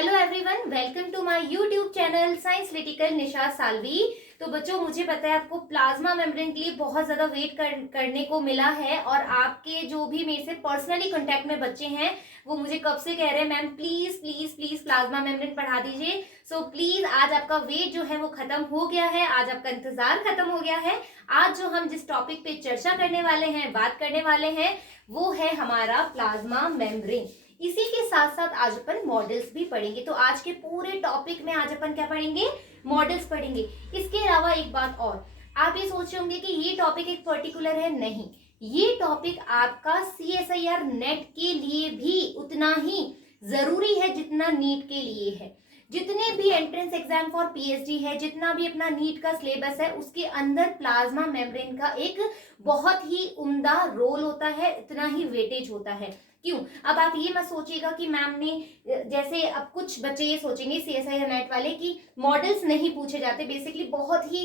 Hello everyone, welcome to my YouTube channel science लिटिकल निशा सालवी। तो बच्चों, मुझे पता है आपको प्लाज्मा मेम्ब्रेन के लिए बहुत ज़्यादा वेट करने को मिला है और आपके जो भी मेरे से पर्सनली कांटेक्ट में बच्चे हैं वो मुझे कब से कह रहे हैं ma'am please please please plasma membrane पढ़ा दीजिए। सो प्लीज़ आज आपका वेट जो है वो ख़त्म हो गया है, आज आपका इंतज़ार ख़त्म हो गया है। आज जो हम जिस टॉपिक पे चर्चा करने वाले हैं, बात करने वाले हैं, वो है हमारा प्लाज्मा मेम्ब्रेन। इसी के साथ साथ आज अपन मॉडल्स भी पढ़ेंगे। तो आज के पूरे टॉपिक में आज अपन क्या पढ़ेंगे? मॉडल्स पढ़ेंगे। इसके अलावा एक बात और, आप ये सोच रहे होंगे कि ये टॉपिक एक पर्टिकुलर है। नहीं, ये टॉपिक आपका CSIR नेट के लिए भी उतना ही जरूरी है जितना नीट के लिए है। जितने भी एंट्रेंस एग्जाम फॉर PhD है, जितना भी अपना नीट का सिलेबस है, उसके अंदर प्लाज्मा मेम्ब्रेन का एक बहुत ही उम्दा रोल होता है, इतना ही वेटेज होता है। क्यों? अब आप ये मत सोचिएगा कि मैम ने, जैसे अब कुछ बच्चे ये सोचेंगे CSIR नेट वाले कि मॉडल्स नहीं पूछे जाते। बेसिकली बहुत ही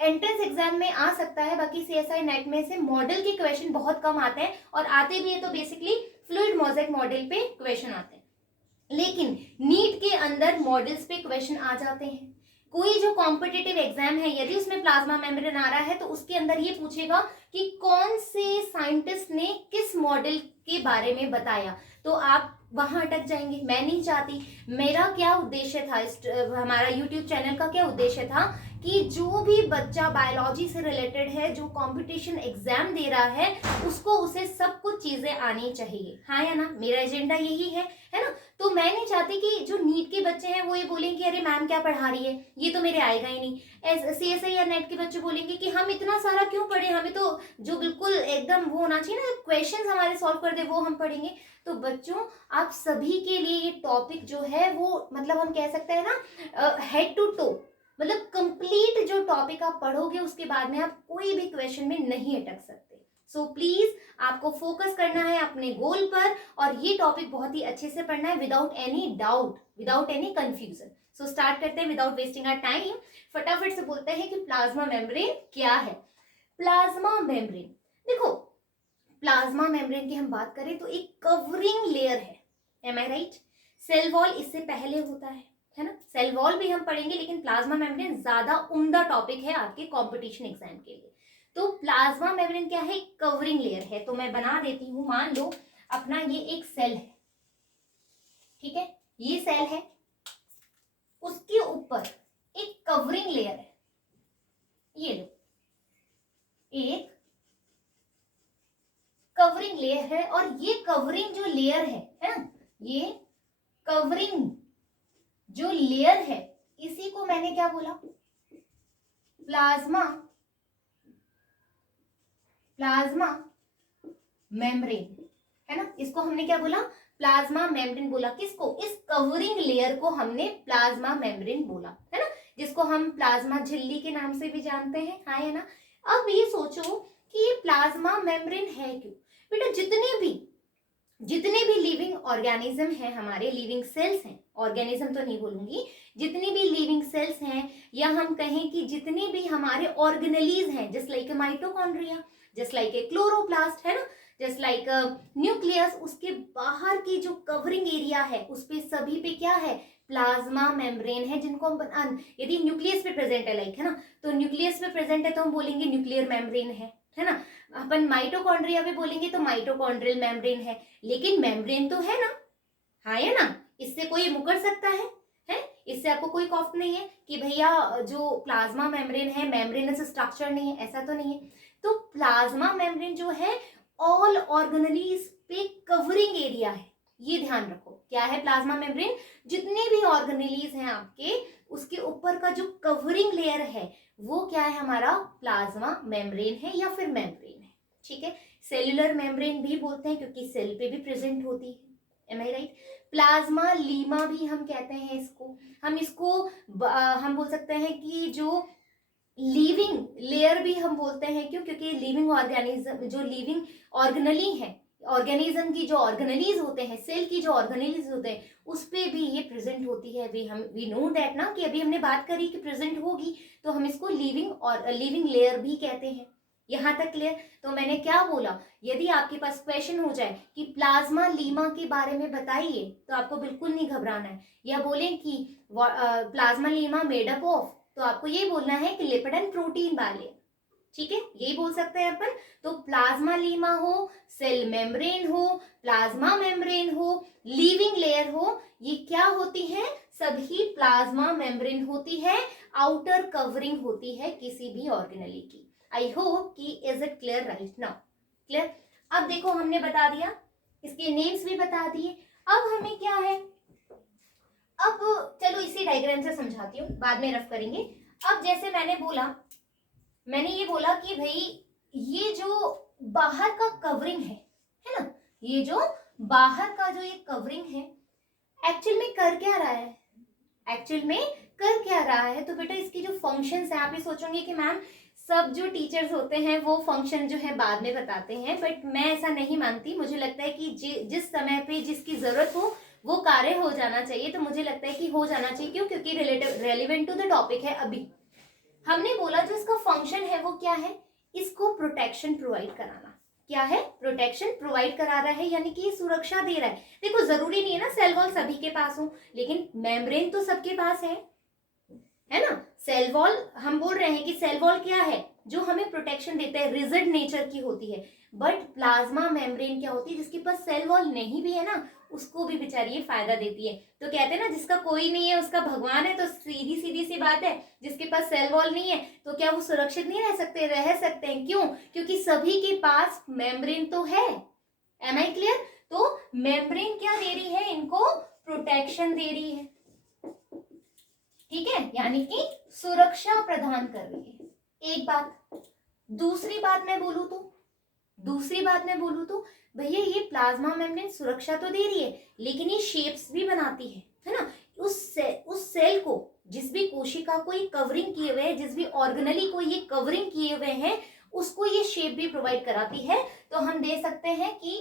एंट्रेंस एग्जाम में आ सकता है, बाकी CSIR नेट में से मॉडल के क्वेश्चन बहुत कम आते हैं और आते भी है तो बेसिकली फ्लूइड मोज़ेक मॉडल पे क्वेश्चन आते हैं। लेकिन नीट के अंदर मॉडल्स पे क्वेश्चन आ जाते हैं। कोई जो कॉम्पिटिटिव एग्जाम है, यदि उसमें प्लाज्मा मेम्ब्रेन आ रहा है तो उसके अंदर ये पूछेगा कि कौन से साइंटिस्ट ने किस मॉडल के बारे में बताया, तो आप वहां अटक जाएंगे। मैं नहीं चाहती। मेरा क्या उद्देश्य था, हमारा यूट्यूब चैनल का क्या उद्देश्य था कि जो भी बच्चा बायोलॉजी से रिलेटेड है, जो कंपटीशन एग्जाम दे रहा है, उसको उसे सब कुछ चीजें आनी चाहिए। हाँ या ना? मेरा एजेंडा यही है ना? तो मैं नहीं चाहती कि जो नीट के बच्चे हैं वो ये बोलेंगे कि अरे मैम क्या पढ़ा रही है, ये तो मेरे आएगा ही नहीं। CSIR नेट के बच्चे बोलेंगे कि हम इतना सारा क्यों पढ़े, हमें तो जो बिल्कुल एकदम वो होना चाहिए ना, क्वेश्चंस हमारे सॉल्व कर दे वो हम पढ़ेंगे। तो बच्चों, आप सभी के लिए ये टॉपिक जो है वो, मतलब हम कह सकते हैं ना, हेड टू टो, मतलब कंप्लीट जो टॉपिक आप पढ़ोगे उसके बाद में आप कोई भी क्वेश्चन में नहीं अटक सकते। सो प्लीज आपको फोकस करना है अपने गोल पर और ये टॉपिक बहुत ही अच्छे से पढ़ना है without any doubt, without any confusion. So start करते हैं विदाउट वेस्टिंग आवर टाइम। फटाफट से बोलते हैं कि प्लाज्मा मेम्ब्रेन क्या है। प्लाज्मा मेम्ब्रेन, देखो, प्लाज्मा मेम्ब्रेन की हम बात करें तो एक कवरिंग लेयर है। Am I right? Cell wall इससे पहले होता है ना? सेल वॉल भी हम पढ़ेंगे, लेकिन प्लाज्मा मेम्ब्रेन ज्यादा उम्दा टॉपिक है आपके कंपटीशन एग्जाम के लिए। तो प्लाज्मा मेम्ब्रेन क्या है? कवरिंग लेयर है। तो मैं बना देती हूं, मान लो अपना ये एक सेल है, ठीक है, ये सेल है, उसके ऊपर एक कवरिंग लेयर है। ये लो, एक कवरिंग लेयर है और ये कवरिंग जो लेयर है ना, ये कवरिंग जो लेयर है, इसी को मैंने क्या बोला? प्लाज्मा मेम्ब्रेन, है ना? इसको हमने क्या बोला? प्लाज्मा मेम्ब्रेन बोला। किसको? इस कवरिंग लेयर को हमने प्लाज्मा मेम्ब्रेन बोला, है ना? जिसको हम प्लाज्मा झिल्ली के नाम से भी जानते हैं। हाँ है ना? अब ये सोचो कि ये प्लाज्मा मेम्ब्रेन है क्यों? बेटा, जितने भी लिविंग ऑर्गेनिज्म हैं, हमारे लिविंग सेल्स हैं, ऑर्गेनिज्म तो नहीं बोलूंगी, जितनी भी लिविंग सेल्स हैं, या हम कहें कि जितने भी हमारे ऑर्गेनेलीज हैं, just like mitochondria, just like a chloroplast, है ना, जस्ट लाइक न्यूक्लियस, उसके बाहर की जो कवरिंग एरिया है उस पे सभी पे क्या है? प्लाज्मा मेम्ब्रेन है, जिनको हम यदि न्यूक्लियस पे प्रेजेंट है, लाइक, है ना, तो न्यूक्लियस पे प्रेजेंट है तो हम बोलेंगे न्यूक्लियर मेम्ब्रेन है ना। अपन माइटोकॉन्ड्रिया पे बोलेंगे तो माइटोकॉन्ड्रियल मेम्ब्रेन है। लेकिन मेम्ब्रेन तो है ना? हाँ है ना? इससे कोई मुकर सकता है? इससे आपको कोई खौफ नहीं है कि भैया जो प्लाज्मा मेम्ब्रेन है मेम्ब्रेनस स्ट्रक्चर नहीं है, ऐसा तो नहीं है। तो प्लाज्मा मेम्ब्रेन जो है ऑल ऑर्गेनेलीज पे कवरिंग एरिया है, ये ध्यान रखो। क्या है प्लाज्मा मेम्ब्रेन? जितने भी ऑर्गेनेलीज हैं आपके, उसके ऊपर का जो कवरिंग लेयर है वो क्या है? हमारा प्लाज्मा मेम्ब्रेन है या फिर मेम्ब्रेन है, ठीक है। सेल्यूलर मेम्ब्रेन भी बोलते हैं क्योंकि सेल पे भी प्रेजेंट होती है। Am I right? Plasma Lima भी हम कहते हैं इसको। हम बोल सकते हैं कि जो लिविंग लेयर भी हम बोलते हैं। क्यों? क्योंकि लिविंग ऑर्गेनिज्म, जो लिविंग ऑर्गेनली है, ऑर्गेनिज्म की जो ऑर्गेनलीज होते हैं, सेल की जो ऑर्गेनलीज होते हैं, उस पे भी ये प्रेजेंट होती है। वी नो दैट ना, कि अभी हमने बात करी कि प्रेजेंट होगी, तो हम इसको लिविंग लेयर भी कहते हैं। यहाँ तक क्लियर? तो मैंने क्या बोला, यदि आपके पास क्वेश्चन हो जाए कि प्लाज्मा लीमा के बारे में बताइए, तो आपको बिल्कुल नहीं घबराना है। या बोलें कि plasma Lima made up of, तो आपको ये बोलना है कि लिपिड एंड प्रोटीन वाले, ठीक है, यही बोल सकते हैं अपन। तो प्लाज्मा लीमा हो, सेल मेम्ब्रेन हो, प्लाज्मा मेम्ब्रेन हो, लिविंग लेयर हो, ये क्या होती है? सभी प्लाज्मा मेम्ब्रेन होती है, आउटर कवरिंग होती है किसी भी ऑर्गेनेली की। आई होप कि is it clear right now? Clear? अब देखो हमने बता दिया, इसके नेम्स भी बता दिए। अब हमें क्या है, अब चलो इसी डायग्राम से समझाती हूँ, बाद में रफ करेंगे। अब जैसे मैंने ये बोला कि भाई ये जो बाहर का कवरिंग है ना, ये जो बाहर का जो ये कवरिंग है, एक्चुअल में कर क्या रहा है? एक्चुअल में कर क्या रहा है? तो बेटा इसकी जो फंक्शंस है, आप ये सोचोगे कि मैम सब जो टीचर्स होते हैं वो फंक्शन जो है बाद में बताते हैं, बट मैं ऐसा नहीं मानती। मुझे लगता है कि जिस समय पे जिसकी जरूरत हो वो कार्य हो जाना चाहिए, तो मुझे लगता है कि हो जाना चाहिए। क्यों? क्योंकि रेलिवेंट टू द टॉपिक है। अभी हमने बोला जो इसका फंक्शन है वो क्या है? इसको प्रोटेक्शन प्रोवाइड कराना। क्या है? प्रोटेक्शन प्रोवाइड करा रहा है, यानी कि सुरक्षा दे रहा है। देखो जरूरी नहीं है ना सेल वॉल सभी के पास हो, लेकिन मेम्ब्रेन तो सबके पास है ना। सेल वॉल हम बोल रहे हैं कि सेल वॉल क्या है? जो हमें प्रोटेक्शन देता है, रिजिड नेचर की होती है। बट प्लाज्मा मेम्ब्रेन क्या होती है? जिसके पास सेल वॉल नहीं भी है ना, उसको भी बेचारी ये फायदा देती है। तो कहते हैं ना जिसका कोई नहीं है उसका भगवान है। तो सीधी सीधी सी बात है, जिसके पास सेल वॉल नहीं है तो क्या वो सुरक्षित नहीं रह सकते? रह सकते हैं। क्यों? क्योंकि सभी के पास मेम्ब्रेन तो है। Am I clear? तो मेम्ब्रेन क्या दे रही है? इनको प्रोटेक्शन दे रही है, ठीक है, यानी कि सुरक्षा प्रदान कर रही है। एक बात। दूसरी बात मैं बोलूं तो भैया ये प्लाज्मा मेम्ब्रेन सुरक्षा तो दे रही है, लेकिन ये शेप्स भी बनाती है ना। उस सेल को, जिस भी कोशिका को ये कवरिंग किए हुए है, जिस भी ऑर्गेनेली को ये कवरिंग किए हुए हैं, उसको ये शेप भी प्रोवाइड कराती है। तो हम दे सकते हैं कि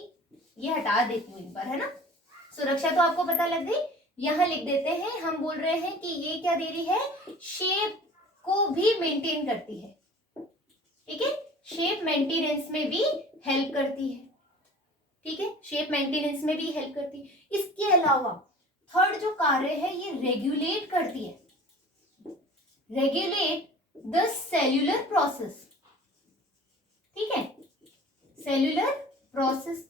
ये हटा देती हूँ एक बार, है ना। सुरक्षा तो आपको पता लग गई, यहां लिख देते हैं। हम बोल रहे हैं कि ये क्या दे रही है? शेप को भी मेंटेन करती है, ठीक है, शेप मेंटेनेंस में भी हेल्प करती है, ठीक है, शेप मेंटेनेंस में भी हेल्प करती है। इसके अलावा थर्ड जो कार्य है ये रेगुलेट करती है, रेगुलेट द सेल्यूलर प्रोसेस, ठीक है, cellular process.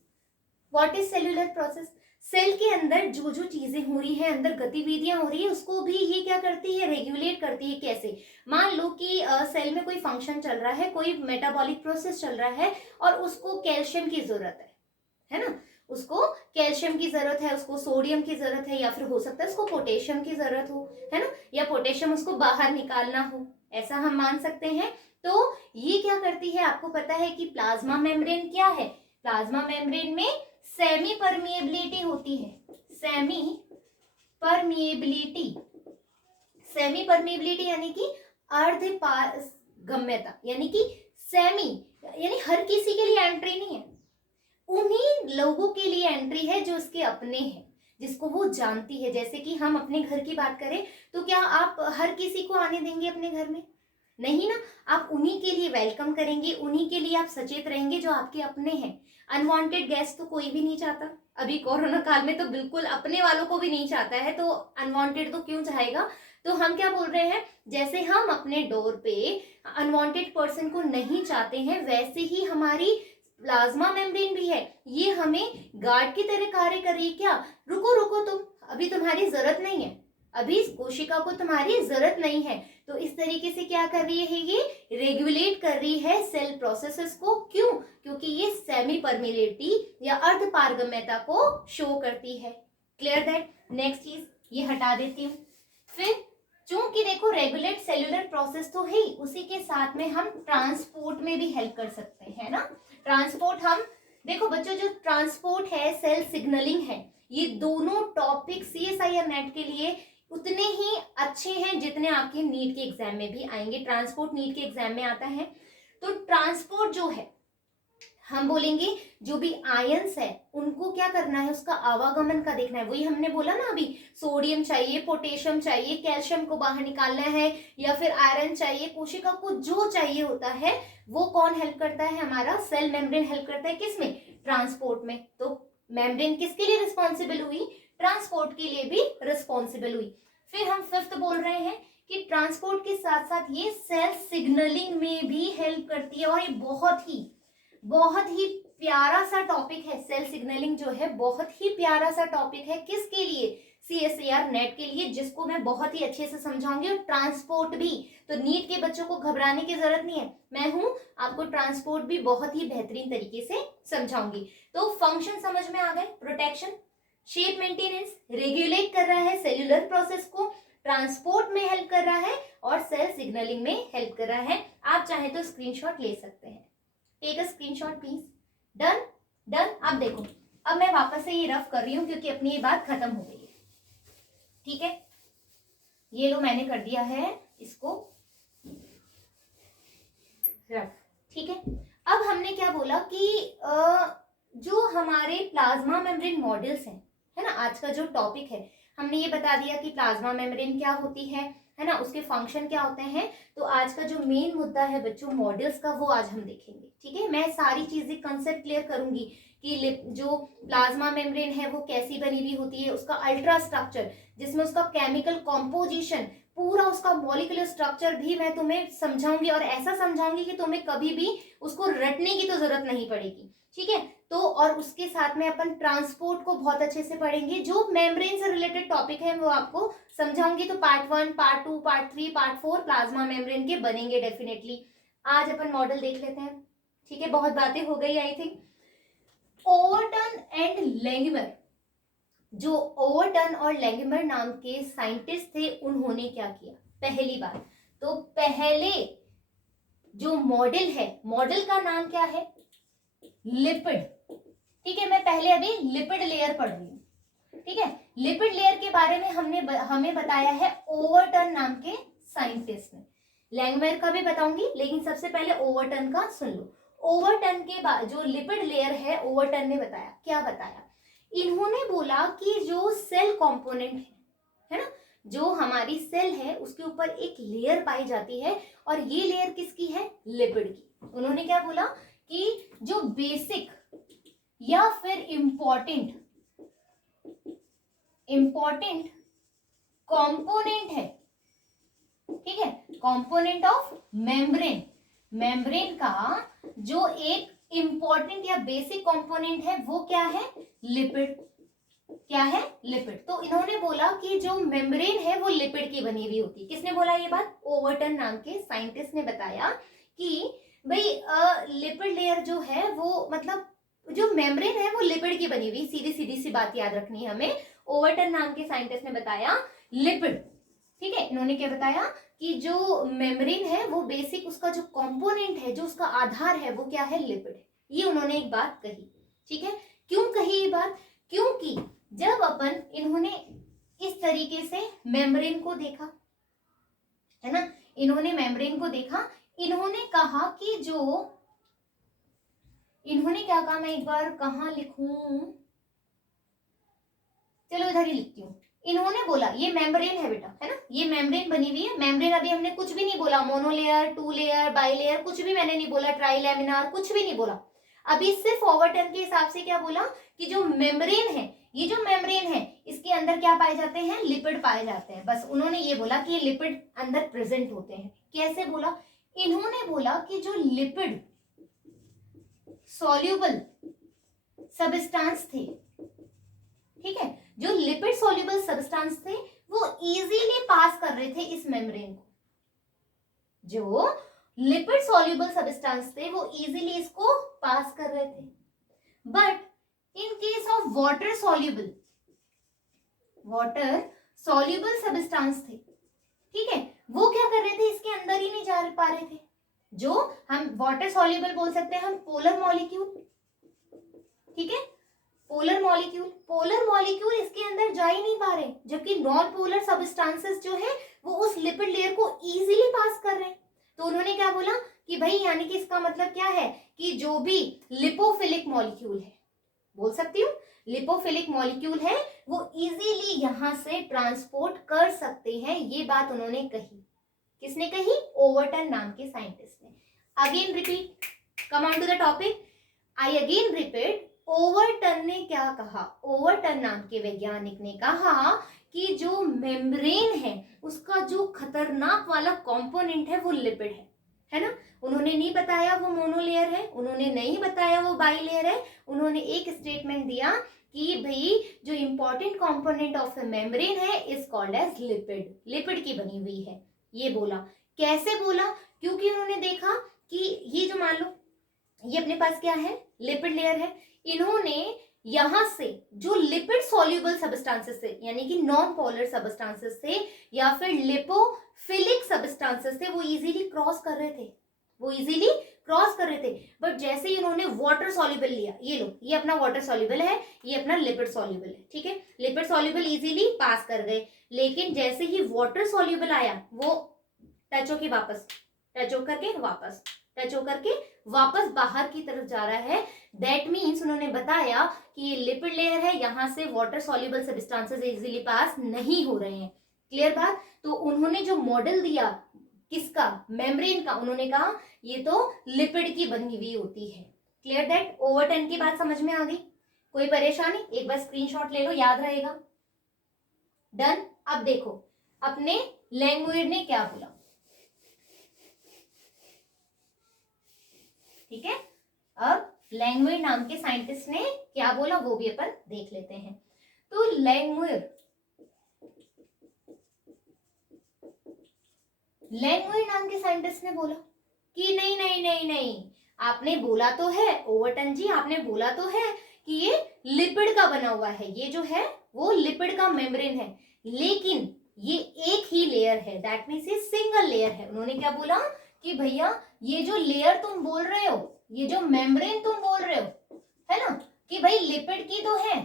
What is cellular process? Cell के अंदर जो जो चीजें हो रही है, अंदर गतिविधियां हो रही है, उसको भी ये क्या करती है? रेगुलेट करती है। कैसे? मान लो कि सेल में कोई फंक्शन चल रहा है, कोई मेटाबॉलिक प्रोसेस चल रहा है और उसको कैल्शियम की जरूरत है ना, उसको कैल्शियम की जरूरत है, उसको सोडियम की जरूरत है, या फिर हो सकता है उसको पोटेशियम की जरूरत हो, है ना, या पोटेशियम उसको बाहर निकालना हो, ऐसा हम मान सकते हैं। तो ये क्या करती है? आपको पता है कि प्लाज्मा मेम्ब्रेन क्या है? प्लाज्मा मेम्ब्रेन में सेमी परमिएबिलिटी होती है। सेमी परमिएबिलिटी, सेमी परमिएबिलिटी यानी कि अर्धपारगम्यता, यानी कि सेमी यानी हर किसी के लिए एंट्री नहीं है, उन्हीं लोगों के लिए एंट्री है जो उसके अपने हैं, जिसको वो जानती है। जैसे कि हम अपने घर की बात करें तो क्या आप हर किसी को आने देंगे अपने घर में? नहीं ना, आप उन्हीं के लिए वेलकम करेंगे, उन्हीं के लिए आप सचेत रहेंगे जो आपके अपने हैं। अनवांटेड गेस्ट तो कोई भी नहीं चाहता, अभी कोरोना काल में तो बिल्कुल अपने वालों को भी नहीं चाहता है, तो अनवांटेड तो क्यों चाहेगा। तो हम क्या बोल रहे हैं, जैसे हम अपने डोर पे अनवांटेड पर्सन को नहीं चाहते हैं, वैसे ही हमारी प्लाज्मा मेम्ब्रेन भी है, ये हमें गार्ड की तरह कार्य कर रही है। क्या? रुको रुको, तुम अभी तुम्हारी जरूरत नहीं है, अभी इस कोशिका को तुम्हारी जरूरत नहीं है। तो इस तरीके से क्या कर रही है? ये रेगुलेट कर रही है सेल प्रोसेसेस को। क्यों? क्योंकि ये सेमी परमिएबिलिटी या अर्ध पारगम्यता को शो करती है। Clear that? नेक्स्ट चीज ये हटा देती हूँ। फिर चूंकि देखो रेगुलेट सेल्यूलर प्रोसेस तो है, उसी के साथ में हम ट्रांसपोर्ट में भी हेल्प कर सकते हैं ना। ट्रांसपोर्ट, हम देखो बच्चों, जो ट्रांसपोर्ट है, सेल सिग्नलिंग है, ये दोनों टॉपिक CSIR नेट के लिए उतने ही अच्छे हैं जितने आपके नीट के एग्जाम में भी आएंगे। ट्रांसपोर्ट नीट के एग्जाम में आता है। तो ट्रांसपोर्ट जो है, हम बोलेंगे जो भी आयंस है उनको क्या करना है, उसका आवागमन का देखना है। वही हमने बोला ना अभी, सोडियम चाहिए, पोटेशियम चाहिए, कैल्शियम को बाहर निकालना है, या फिर आयरन चाहिए, कोशिका को जो चाहिए होता है वो कौन हेल्प करता है, हमारा सेल मेम्ब्रेन हेल्प करता है। किसमें? ट्रांसपोर्ट में। तो मेम्ब्रेन किसके लिए रिस्पॉन्सिबल हुई? ट्रांसपोर्ट के लिए भी रिस्पॉन्सिबल हुई। फिर हम फिफ्थ बोल रहे हैं कि ट्रांसपोर्ट के साथ साथ ये सेल सिग्नलिंग में भी हेल्प करती है। और ये बहुत ही प्यारा सा टॉपिक है। सेल सिग्नलिंग जो है बहुत ही प्यारा सा टॉपिक है। किसके लिए? CSIR नेट के लिए, जिसको मैं बहुत ही अच्छे से समझाऊंगी। और ट्रांसपोर्ट भी, तो नीट के बच्चों को घबराने की जरूरत नहीं है, मैं हूं, आपको ट्रांसपोर्ट भी बहुत ही बेहतरीन तरीके से समझाऊंगी। तो फंक्शन समझ में आ गए। प्रोटेक्शन, शेप मेंटेनेंस, रेगुलेट कर रहा है सेल्यूलर प्रोसेस को, ट्रांसपोर्ट में हेल्प कर रहा है और सेल सिग्नलिंग में हेल्प कर रहा है। आप चाहे तो स्क्रीनशॉट ले सकते हैं। Take a screenshot please. Done done. अब देखो, अब मैं वापस से ये रफ कर रही हूं क्योंकि अपनी ये बात खत्म हो गई है। ठीक है, ये लो मैंने कर दिया है इसको रफ। ठीक है, अब हमने क्या बोला कि जो हमारे प्लाज्मा मेम्ब्रेन मॉडल्स हैं, है ना, आज का जो टॉपिक है, हमने ये बता दिया कि प्लाज्मा मेम्ब्रेन क्या होती है ना, उसके फंक्शन क्या होते हैं। तो आज का जो मेन मुद्दा है बच्चों मॉडल्स का, वो आज हम देखेंगे। ठीक है, मैं सारी चीजें कंसेप्ट क्लियर करूंगी कि जो प्लाज्मा मेम्ब्रेन है वो कैसी बनी हुई होती है, उसका अल्ट्रा स्ट्रक्चर जिसमें उसका केमिकल कॉम्पोजिशन, पूरा उसका मॉलिक्यूलर स्ट्रक्चर भी मैं तुम्हें समझाऊंगी। और ऐसा समझाऊंगी कि तुम्हें कभी भी उसको रटने की तो जरूरत नहीं पड़ेगी। ठीक है, तो और उसके साथ में अपन ट्रांसपोर्ट को बहुत अच्छे से पढ़ेंगे। जो मेम्ब्रेन से रिलेटेड टॉपिक है वो आपको समझाऊंगी। तो part 1, part 2, part 3, part 4 plasma membrane के बनेंगे डेफिनेटली। आज अपन मॉडल देख लेते हैं। ठीक है, बहुत बातें हो गई आई थिंक। ओवरटन एंड लैंगमर, जो ओवरटन और लैंगमर नाम के साइंटिस्ट थे, उन्होंने क्या किया? पहली बात तो पहले जो मॉडल है, मॉडल का नाम क्या है? लिपिड। ठीक है, मैं पहले अभी लिपिड लेयर पढ़ रही हूं। ठीक है, लिपिड लेयर के बारे में हमें बताया है ओवरटन नाम के साइंटिस्ट ने। लैंगमर का भी बताऊंगी, लेकिन सबसे पहले ओवरटन का सुन लो। ओवरटन के बाद जो लिपिड लेयर है, ओवरटन ने बताया, क्या बताया? इन्होंने बोला कि जो सेल कंपोनेंट है ना, जो हमारी सेल है उसके ऊपर एक लेयर पाई जाती है, और ये लेयर किसकी है? लिपिड की। उन्होंने क्या बोला कि जो बेसिक या फिर इंपॉर्टेंट कंपोनेंट है, ठीक है, कंपोनेंट ऑफ मेम्ब्रेन का जो एक इंपॉर्टेंट या बेसिक कंपोनेंट है वो क्या है? लिपिड। क्या है? लिपिड। तो इन्होंने बोला कि जो मेम्ब्रेन है वो लिपिड की बनी हुई होती है। किसने बोला ये बात? ओवरटन नाम के साइंटिस्ट ने बताया कि भाई लिपिड लेयर जो है वो, मतलब जो मेम्ब्रेन है वो लिपिड की बनी हुई। सीधी सी बात याद रखनी है हमें। ओवरटन नाम के साइंटिस्ट ने बताया लिपिड। ठीक है, इन्होंने क्या बताया कि जो मेम्ब्रेन है वो बेसिक, उसका जो कंपोनेंट है, जो उसका आधार है, वो क्या है? लिपिड। ये उन्होंने एक बात कही। ठीक है, क्यों कही ये बात? क्योंकि जब इन्होंने इस तरीके से मेम्ब्रेन को देखा, है ना, इन्होंने मेम्ब्रेन को देखा, इन्होंने कहा कि इन्होंने क्या कहा, मैं एक बार कहाँ लिखूं, चलो इधर ही लिखती हूँ। इन्होंने बोला ये मेम्ब्रेन है बेटा, है ना, ये मेम्ब्रेन बनी हुई है। मेम्ब्रेन अभी हमने कुछ भी नहीं बोला, मोनोलेयर, 2 लेयर, बाइलेयर, कुछ भी मैंने नहीं बोला, ट्राइलेमिनार, कुछ भी नहीं बोला। अभी सिर्फ ओवरटन के हिसाब से क्या बोला कि जो मेम्ब्रेन है, ये जो मेम्ब्रेन है, इसके अंदर क्या पाए जाते हैं? लिपिड पाए जाते हैं। बस उन्होंने ये बोला कि ये लिपिड अंदर प्रेजेंट होते हैं। कैसे बोला? इन्होंने बोला कि जो लिपिड सॉल्युबल सब्सटेंस थे, ठीक है, जो लिपिड सॉल्युबल सब्सटेंस थे वो इजीली पास कर रहे थे इस मेम्ब्रेन को। जो लिपिड सॉल्युबल सब्सटेंस थे वो इजीली इसको पास कर रहे थे। But in case of water soluble substance थे, ठीक है, वो क्या कर रहे थे? इसके अंदर ही नहीं जा पा रहे थे। जो हम वाटर सॉल्युबल बोल सकते हैं हम पोलर मॉलिक्यूल, ठीक है, पोलर मॉलिक्यूल इसके अंदर जा ही नहीं पा रहे, जबकि नॉन पोलर सब्सटेंसेस जो है वो उस लिपिड लेयर को इजीली पास कर रहे हैं। तो उन्होंने क्या बोला कि भाई यानी कि इसका मतलब क्या है कि जो भी लिपोफिलिक मॉलिक्यूल है, बोल सकती हूँ लिपोफिलिक मॉलिक्यूल है, वो इजीली यहां से ट्रांसपोर्ट कर सकते हैं। ये बात उन्होंने कही। किसने कही? ओवरटन नाम के साइंटिस्ट ने। Again repeat, come on to the topic. I again repeat, Overton ने क्या कहा? ओवरटन नाम के वैज्ञानिक ने कहा कि जो मेम्ब्रेन है उसका जो खतरनाक वाला कंपोनेंट है वो लिपिड है ना। उन्होंने नहीं बताया वो मोनोलेयर है, उन्होंने नहीं बताया वो बाइलेयर है, उन्होंने एक स्टेटमेंट दिया कि भाई जो important component of the membrane है is called as lipid, lipid की बनी हुई है। ये बोला। कैसे बोला? क्योंकि उन्होंने देखा कि ये जो मान लो ये अपने पास क्या है? लिपिड लेयर है। इन्होंने यहां से जो लिपिड सॉल्युबल सब्सटेंसेस थे यानी कि नॉन पोलर सब्सटेंसेस थे या फिर लिपोफिलिक सब्सटेंसेस थे, वो इजीली क्रॉस कर रहे थे, वो इजीली क्रॉस कर रहे थे। बट जैसे ही इन्होंने वाटर सॉल्युबल लिया, ये लो, ये अपना वाटर सॉल्युबल है, ये अपना लिपिड सॉल्युबल है, ठीक है। लिपिड सॉल्युबल इजीली पास कर गए, लेकिन जैसे ही वाटर सॉल्युबल आया वो टच होके वापस, टच होकर के वापस, टच होकर के वापस बाहर की तरफ जा रहा है। दैट मीन्स उन्होंने बताया कि ये लिपिड लेयर है, यहां से water soluble substances easily pass नहीं हो रहे हैं। क्लियर बात? तो उन्होंने जो मॉडल दिया किसका? मेम्ब्रेन का। उन्होंने कहा ये तो लिपिड की बनी हुई होती है। Clear that? ओवरटन की बात समझ में आ गई? कोई परेशानी? एक बार स्क्रीनशॉट ले लो, याद रहेगा। डन। अब देखो अपने लैंगमुइर ने क्या बोला, ठीक है। अब लैंगमुइर नाम के साइंटिस्ट ने क्या बोला वो भी अपन देख लेते हैं। तो लैंगमुइर नाम के साइंटिस्ट ने बोला कि नहीं नहीं नहीं नहीं, आपने बोला तो है ओवरटन जी, आपने बोला तो है कि ये लिपिड का बना हुआ है, ये जो है वो लिपिड का मेम्ब्रेन है, लेकिन ये एक ही लेयर है, दैट मीन्स ये सिंगल लेयर है। उन्होंने क्या बोला कि भैया ये जो लेयर तुम बोल रहे हो, ये जो मेम्ब्रेन तुम बोल रहे हो, है ना, कि भाई लिपिड की तो है,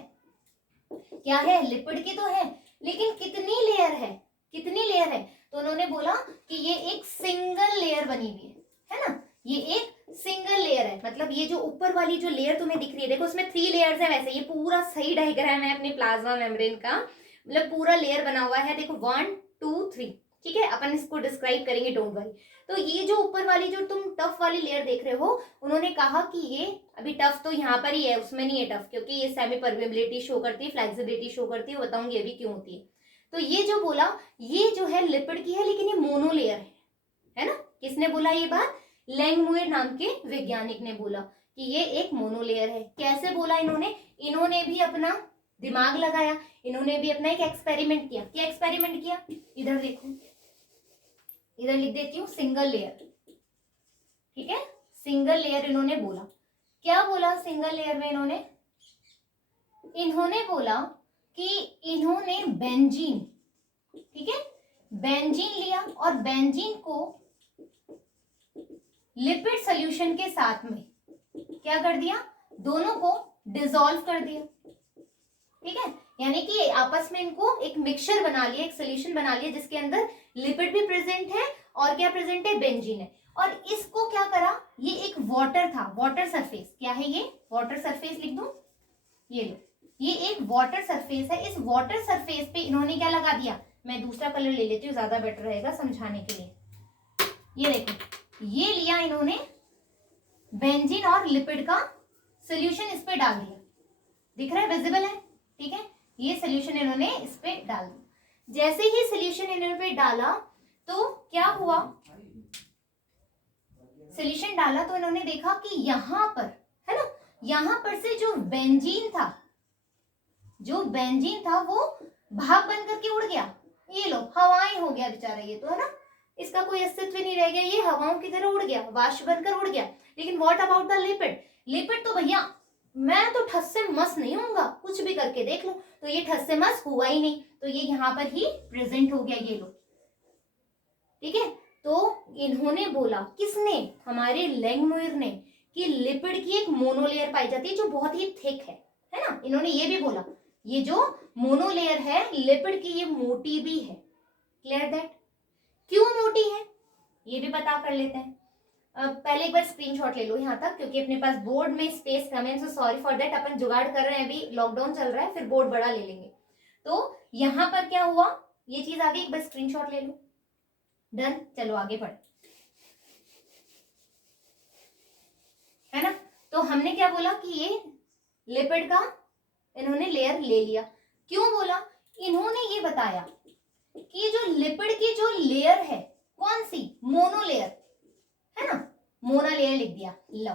क्या है? लिपिड की तो है, लेकिन कितनी लेयर है? कितनी लेयर है? तो उन्होंने बोला कि ये एक सिंगल लेयर बनी हुई है ना, ये एक सिंगल लेयर है। मतलब ये जो ऊपर वाली जो लेयर तुम्हें दिख रही है, देखो उसमें 3 लेयर्स है। वैसे ये पूरा सही डायग्राम है अपने प्लाज्मा मेम्ब्रेन का, मतलब पूरा लेयर बना हुआ है। देखो 1 2 3, ठीक है, अपन इसको डिस्क्राइब करेंगे, डोंट वरी। तो ये जो ऊपर वाली जो तुम टफ वाली लेयर देख रहे हो, उन्होंने कहा कि ये अभी टफ तो यहाँ पर ही है, उसमें नहीं है टफ, क्योंकि ये सेमी परमेबिलिटी शो करती है, फ्लेक्सिबिलिटी शो करती है, बताऊंगी अभी क्यों होती है। तो ये जो बोला ये जो है लिपिड की है, लेकिन ये मोनोलेयर है ना। किसने बोला ये बात? लैंगमुइर नाम के वैज्ञानिक ने बोला कि ये एक मोनोलेयर है। कैसे बोला इन्होंने? इन्होंने भी अपना दिमाग लगाया, इन्होंने भी अपना एक एक्सपेरिमेंट किया। क्या एक्सपेरिमेंट किया? इधर देखो, इधर लिख देती हूँ, सिंगल लेयर, ठीक है, सिंगल लेयर इन्होंने बोला। क्या बोला सिंगल लेयर में? इन्होंने बोला कि इन्होंने बेंजीन, ठीक है, बेंजीन लिया और बेंजीन को लिपिड सॉल्यूशन के साथ में क्या कर दिया? दोनों को डिसॉल्व कर दिया, ठीक है, यानी कि आपस में इनको एक मिक्सचर बना लिया, एक सॉल्यूशन बना लिया जिसके अंदर लिपिड भी प्रेजेंट है और क्या प्रेजेंट है? बेंजीन है। और इसको क्या करा? ये एक वाटर था, वाटर सरफेस। क्या है ये? वाटर सरफेस लिख दूं, ये लो, ये एक वाटर सरफेस है। इस वाटर सरफेस पे इन्होंने क्या लगा दिया? मैं दूसरा कलर ले लेती हूँ, ज्यादा बेटर रहेगा समझाने के लिए। ये देखो, ये लिया इन्होंने बेंजीन और लिपिड का सोल्यूशन, इस पे डाल दिया, दिख रहा है, विजिबल है, ठीक है। ये सोल्यूशन इन्होंने इस पे डाल दिया। जैसे ही सोल्यूशन इन्होंने पे डाला तो क्या हुआ? सोल्यूशन डाला तो इन्होंने देखा कि यहां पर, है ना, यहां पर से जो बेंजीन था, जो बेंजीन था वो भाप बन करके उड़ गया। ये लो, हवाएं हो गया बेचारा, ये तो है ना, इसका कोई अस्तित्व नहीं रह गया, ये हवाओं की तरह उड़ गया, वाष्प बनकर उड़ गया। लेकिन what about the lipid? Lipid तो भैया मैं तो ठस से मस नहीं होऊंगा, कुछ भी करके देख लो, तो ये ठस से मस हुआ ही नहीं, तो ये यहाँ पर ही प्रेजेंट हो गया, ये लो, ठीक है। तो इन्होंने बोला, किसने? हमारे लैंगमुइर ने, कि लिपिड की एक मोनोलेयर पाई जाती है जो बहुत ही थिक है ना। इन्होंने ये भी बोला ये जो मोनोलेयर है लिपिड की, ये मोटी भी है। Clear that? क्यों मोटी है? ये भी पता कर लेते हैं। पहले एक बार स्क्रीनशॉट ले लो यहाँ तक, क्योंकि अपने पास बोर्ड में स्पेस कम है, सो सॉरी फॉर दैट। अपन जुगाड़ कर रहे हैं, अभी लॉकडाउन चल रहा है, फिर बोर्ड बड़ा ले लेंगे। तो यहाँ पर क्या हुआ, ये चीज आ गई, एक बार स्क्रीनशॉट ले लो। डन, चलो आगे बढ़, है ना। तो हमने क्या बोला कि ये लिपिड का इन्होंने लेयर ले लिया। क्यों बोला, इन्होंने ये बताया कि जो लिपिड की जो लेयर है, कौन सी, मोनो लेयर, है ना, मोनो लेयर लिख दिया, लो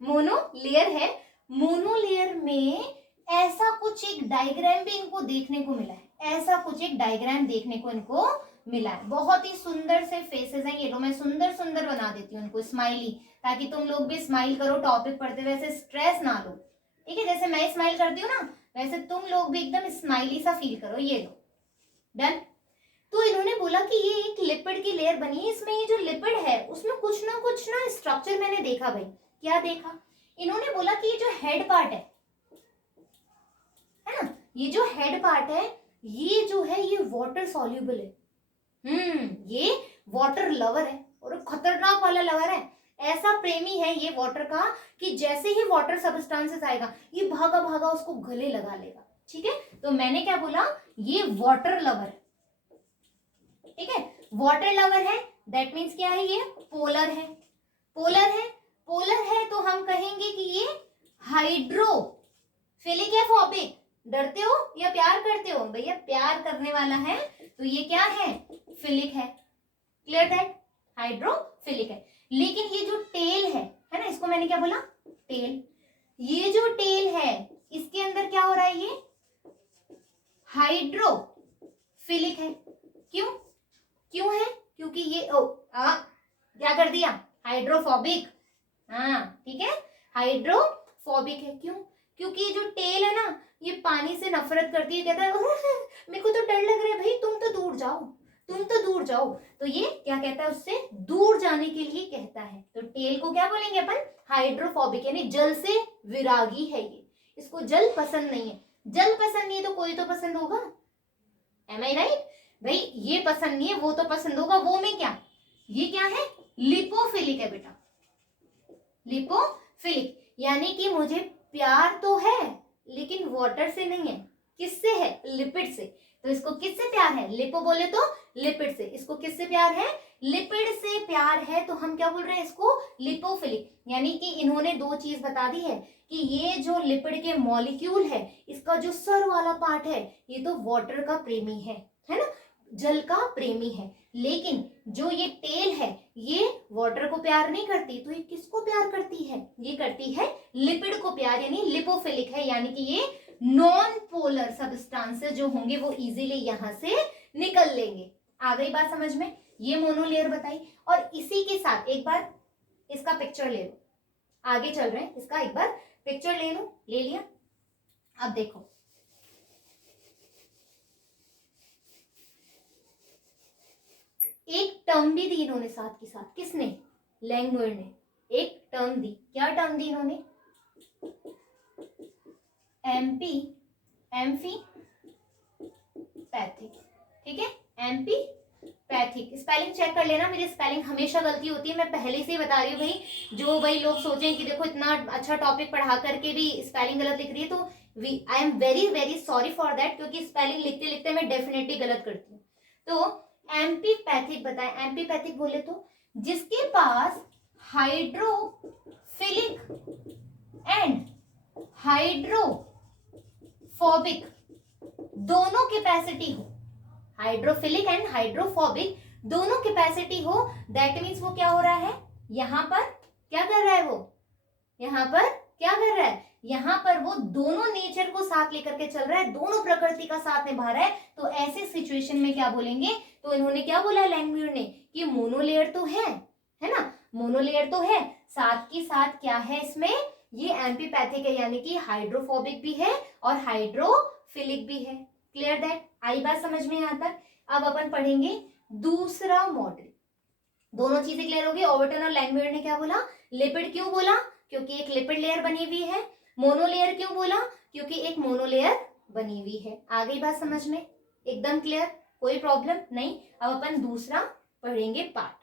मोनो लेयर है। मोनो लेयर में ऐसा कुछ एक डायग्राम भी इनको देखने को मिला है, ऐसा कुछ एक डायग्राम देखने को इनको मिला है। बहुत ही सुंदर से फेसेस हैं ये लो, मैं सुंदर सुंदर बना देती हूँ इनको, स्माइली, ताकि तुम लोग भी स्माइल करो टॉपिक पढ़ते हुए, ऐसे स्ट्रेस ना लो, ठीक है। जैसे मैं स्माइल करती हूँ ना, वैसे तुम लोग भी एकदम स्माइली सा फील करो, ये लो, डन। तो इन्होंने बोला कि ये एक लिपिड की लेयर बनी है, इसमें ये जो लिपिड है उसमें कुछ ना स्ट्रक्चर मैंने देखा भाई। क्या देखा, इन्होंने बोला कि ये जो हेड पार्ट है ना, ये जो हेड पार्ट है, ये जो है ये वाटर सॉल्युबल है। ये वाटर लवर है, और खतरनाक वाला लवर है। ऐसा प्रेमी है ये वाटर का कि जैसे ही वाटर सब्सटेंसेस आएगा, ये भागा भागा उसको गले लगा लेगा, ठीक है। तो मैंने क्या बोला, ये वाटर लवर है, ठीक है, वाटर लवर है। दैट मीन्स क्या है, ये पोलर है, पोलर है, पोलर है। तो हम कहेंगे कि ये हाइड्रोफिलिक या फोबिक। डरते हो या प्यार करते हो, भैया प्यार करने वाला है, तो ये क्या है, फिलिक है। क्लियर दैट, हाइड्रोफिलिक है। लेकिन ये जो टेल है ना, इसको मैंने क्या बोला, टेल। ये जो टेल है, इसके अंदर क्या हो रहा है, ये हाइड्रोफिलिक है। क्यों, क्यों है, क्योंकि ये क्या कर दिया, हाइड्रोफोबिक। हाँ ठीक है, हाइड्रोफोबिक है। क्यों, क्योंकि ये जो टेल है ना, ये पानी से नफरत करती है। कहता है मेरे को तो डर लग रहा है भाई, तुम तो दूर जाओ, तुम तो दूर जाओ। तो ये क्या कहता है, उससे दूर जाने के लिए कहता है। तो टेल को क्या बोलेंगे अपन, हाइड्रोफोबिक, यानी जल से विरागी है ये, इसको जल पसंद नहीं है। जल पसंद नहीं है तो कोई तो पसंद होगा, एम आई राइट भाई। ये पसंद नहीं है, वो तो पसंद होगा। वो में क्या, ये क्या है, लिपोफिलिक है बेटा, लिपोफिलिक। यानी कि मुझे प्यार तो है लेकिन वाटर से नहीं है, किससे है, लिपिड से। तो इसको किससे प्यार है, लिपो बोले तो लिपिड से। इसको किससे प्यार है, लिपिड से प्यार है। तो हम क्या बोल रहे हैं, इसको लिपोफिलिक। यानी कि इन्होंने दो चीज बता दी है कि ये जो लिपिड के मॉलिक्यूल है, इसका जो सर वाला पार्ट है, ये तो वाटर का प्रेमी है ना, जल का प्रेमी है। लेकिन जो ये टेल है, ये वाटर को प्यार नहीं करती, तो ये किसको प्यार करती है, ये करती है लिपिड को प्यार, यानी लिपोफिलिक है। यानी कि ये नॉन पोलर सब्सटेंसेस जो होंगे वो इजीली यहां से निकल लेंगे। आ गई बात समझ में, ये मोनोलेयर बताई। और इसी के साथ एक बार इसका पिक्चर ले लो, आगे चल रहे हैं, इसका एक बार पिक्चर ले लो, ले लिया। अब देखो, एक टर्म भी दी इन्होंने साथ के साथ, किसने, लैंगमुइर ने एक टर्म दी। क्या टर्म दी इन्होंने, एम्पी पैथिक, ठीक है, एम्पी पैथिक। स्पेलिंग चेक कर लेना, मेरी स्पेलिंग हमेशा गलती होती है, मैं पहले से ही बता रही हूँ भाई। जो भाई लोग सोचें कि देखो इतना अच्छा टॉपिक पढ़ा करके भी स्पेलिंग गलत लिख रही है, तो I am very very sorry for that, क्योंकि स्पेलिंग लिखते लिखते मैं डेफिनेटली गलत करती हूँ। तो एम्पीपैथिक बताएं, एम्पीपैथिक बोले तो जिसके पास हाइड्रोफिलिक एंड हाइड्रोफोबिक दोनों कैपेसिटी हो, हाइड्रोफिलिक एंड हाइड्रोफोबिक दोनों कैपेसिटी हो, दैट मीन्स वो क्या हो रहा है, यहां पर क्या कर रहा है, वो यहां पर क्या कर रहा है, यहां पर वो दोनों नेचर को साथ लेकर के चल रहा है, दोनों प्रकृति का साथ निभा रहा है। तो ऐसे सिचुएशन में क्या बोलेंगे, तो इन्होंने क्या बोला लैंगमुइर ने कि मोनोलेयर तो है ना, मोनोलेयर तो है, साथ के साथ क्या है इसमें, ये एम्पीपैथिक है, यानी कि हाइड्रोफोबिक भी है और हाइड्रोफिलिक भी है। क्लियर दैट, आई बात समझ में यहाँ तक। अब अपन पढ़ेंगे दूसरा मॉडल, दोनों चीजें क्लियर होगी। ओवर्टन और लैंगमुइर ने क्या बोला, लिपिड क्यों बोला, क्योंकि एक लिपिड लेयर बनी हुई है। मोनोलेयर क्यों बोला, क्योंकि एक मोनोलेयर बनी हुई है। आ गई बात समझ में, एकदम क्लियर, कोई प्रॉब्लम नहीं। अब अपन दूसरा पढ़ेंगे पार्ट।